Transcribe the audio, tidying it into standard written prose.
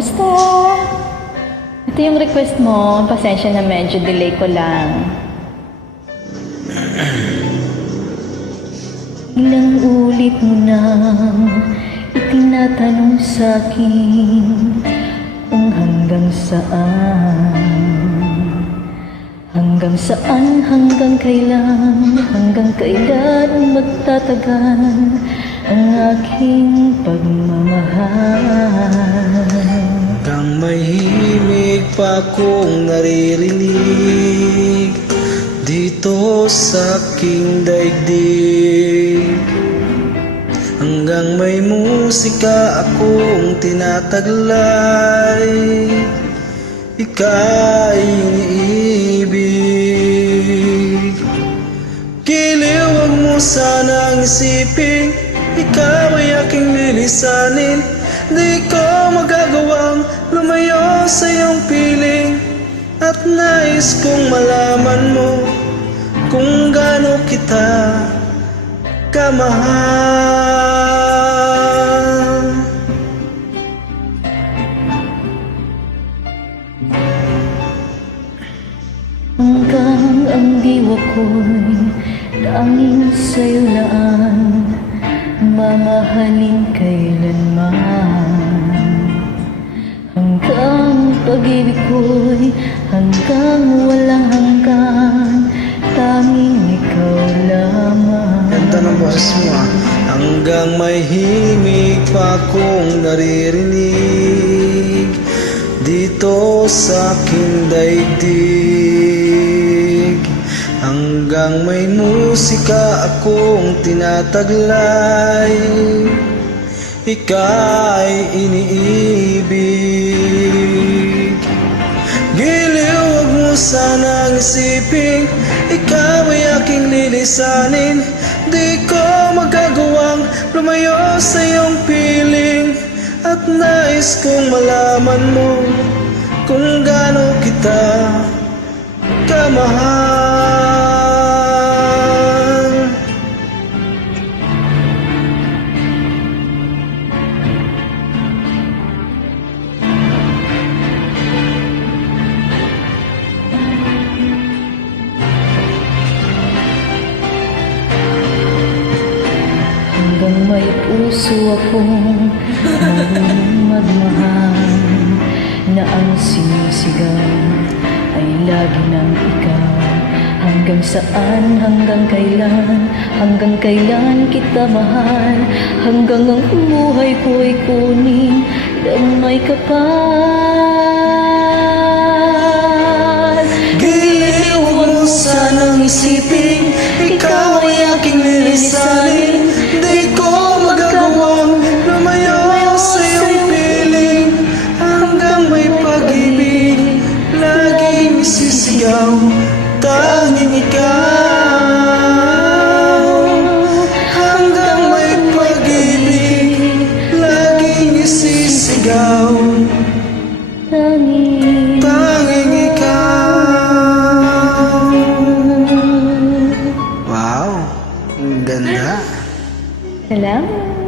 Kamusta? Ito yung request mo. Pasensya na medyo delay ko lang. Ilang ulit mo nang itinatanong sa'kin kung hanggang saan. Hanggang saan, hanggang kailan magtatagal ang aking pagmamahal. Hanggang may himig pa kong naririnig dito sa aking daigdig. Hanggang may musika akong tinataglay, ika'y iniibig. Giliw, wag mo sanang isipin, ikaw ay aking lilisanin. Di ko magagawang lumayo sa iyong piling, at nais kong malaman mo kung gaano kita kamahal. Hanggang ang diwa ko'y tanging sa'yo laan, mamahalin kailanman. Hanggang pag-ibig ko'y hanggang walang hanggan, tanging ikaw lamang. Ganda ng boses mo ah. Hanggang may himig pa akong naririnig dito sa aking daigdig. Hanggang may musika akong tinataglay, ika'y iniibig. Giliw, wag mo sanang isipin, ikaw ay aking lilisanin. Di ko magagawang lumayo sa iyong piling, at nais kong malaman mo kung gaano kita kamahal. Hanggang may puso akong marunong magmahal, na ang sinisigaw ay lagi ng ikaw. Hanggang saan, hanggang kailan kita mahal. Hanggang ang buhay ko'y kunin ng may kapal. Giliw, wag mo sanang isipin, ikaw ay aking lilisanin. Di ko magagawang lumayo sa iyong piling, hanggang may pag-ibig laging isisigaw, tanging ikaw. Hanggang may pag-ibig laging isisigaw, Tanging ikaw. Wow, ang ganda. salamat.